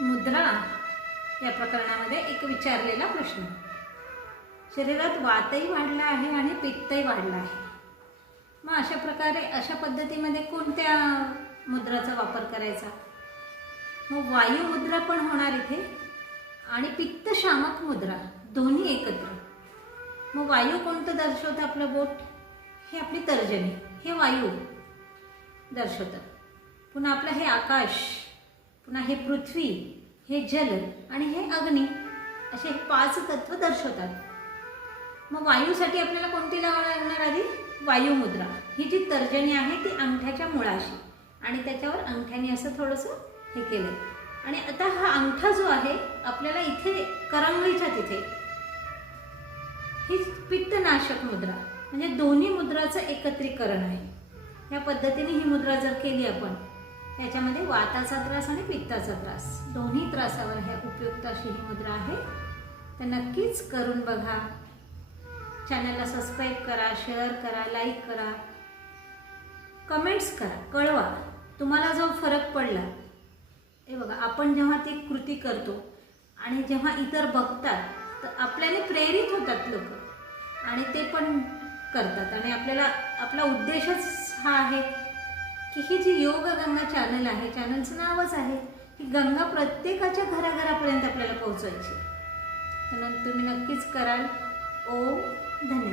मुद्रा या प्रकरणामध्ये एक विचारलेला प्रश्न. शरीरात वातही वाढला आहे आणि पित्तही वाढलं आहे. मग अशा प्रकारे अशा पद्धतीमध्ये कोणत्या मुद्राचा वापर करायचा? मग वायू मुद्रा पण होणार इथे आणि पित्त शामक मुद्रा दोन्ही एकत्र. मग वायू कोणतं दर्शवतं आपलं बोट? हे आपली तर्जनी हे वायू दर्शवतं. पुन्हा आपलं हे आकाश. पुन्हा हे पृथ्वी हे जल आणि हे अग्नी असे हे पाच तत्व दर्शवतात. मग वायूसाठी आपल्याला कोणती लावावी लागणार आधी? वायुमुद्रा ही जी तर्जनी आहे ती अंगठ्याच्या मुळाशी. आणि त्याच्यावर अंगठ्याने असं थोडंसं हे केलं आणि आता हा अंगठा जो आहे आपल्याला इथे करंगळीच्या तिथे ही पित्तनाशक मुद्रा. म्हणजे दोन्ही मुद्राचं एकत्रीकरण आहे. या पद्धतीने ही मुद्रा जर केली आपण त्याच्यामध्ये वाताचा त्रास आणि पित्ताचा त्रास. दोन्ही त्रासावर ह्या उपयुक्त अशी ही मुद्रा आहे. तर नक्कीच करून बघा. चॅनलला सबस्क्राईब करा शेअर करा लाईक करा. कमेंट्स करा. कळवा. तुम्हाला जो फरक पडला. हे बघा आपण जेव्हा ती कृती करतो आणि जेव्हा इतर बघतात तर आपल्याने प्रेरित होतात लोक. आणि ते पण करतात. आणि आपल्याला आपला उद्देशच हा आहे की ही जी योग गंगा चॅनल आहे चॅनलचं नावच आहे की गंगा प्रत्येकाच्या घराघरापर्यंत आपल्याला पोहोचवायची तर तुम्ही नक्कीच कराल. ओ धन्यवाद.